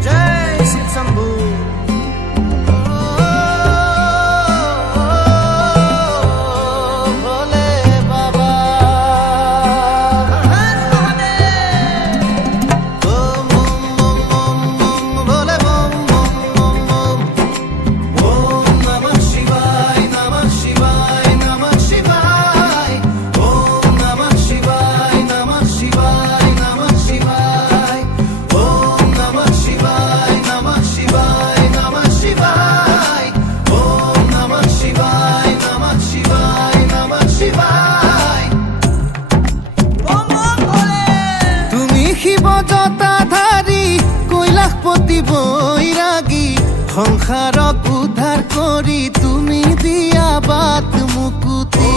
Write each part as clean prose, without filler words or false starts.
जय शिव शंभू। সংসারক উদ্ধার করি তুমি দিয়া বাত মুকুতি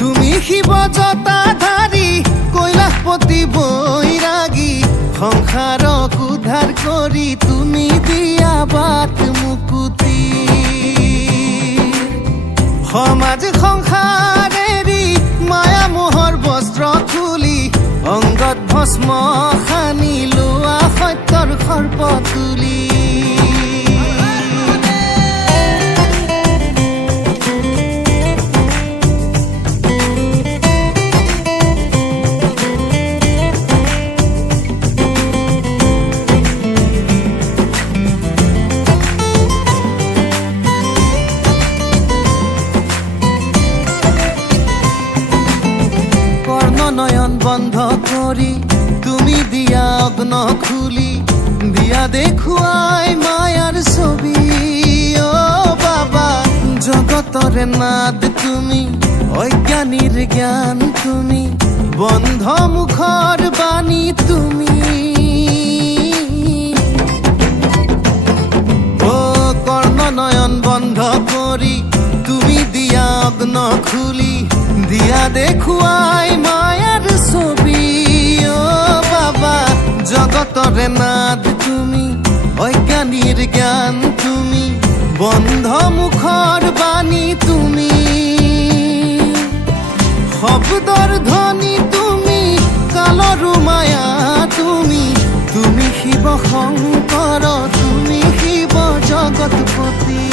তুমি শিব জটাধারী কৈলাসপতি বৈরাগী সংসারক উদ্ধার করি তুমি দিয়া বাত মুকুতি সমাজ সংসাৰেৰি মায়া মোহৰ বস্ত্ৰ খুলি অঙ্গত ভস্ম খানি লোৱা সত্যৰ সৰ্প তুলি নয়ন বন্ধ কৰি তুমি দিয়া অগ্ন খুলি দিয়া দেখুৱাই মায়াৰ ছবি ও বাবা জগতৰে নাদ তুমি অজ্ঞানীৰ জ্ঞান তুমি বন্ধ মুখৰ বাণী তুমি ও কৰ্ণ নয়ন বন্ধ কৰি তুমি দিয়া অগ্ন খুলি দিয়া দেখুৱাই মায়াৰ ছবি ও বাবা জগতৰে নাদ তুমি অজ্ঞানীৰ জ্ঞান তুমি বন্ধ মুখৰ বাণী তুমি শব্দৰ ধ্বনি তুমি কালৰো মায়া তুমি তুমি শিৱ শংকৰ তুমি শিৱ জগতপতি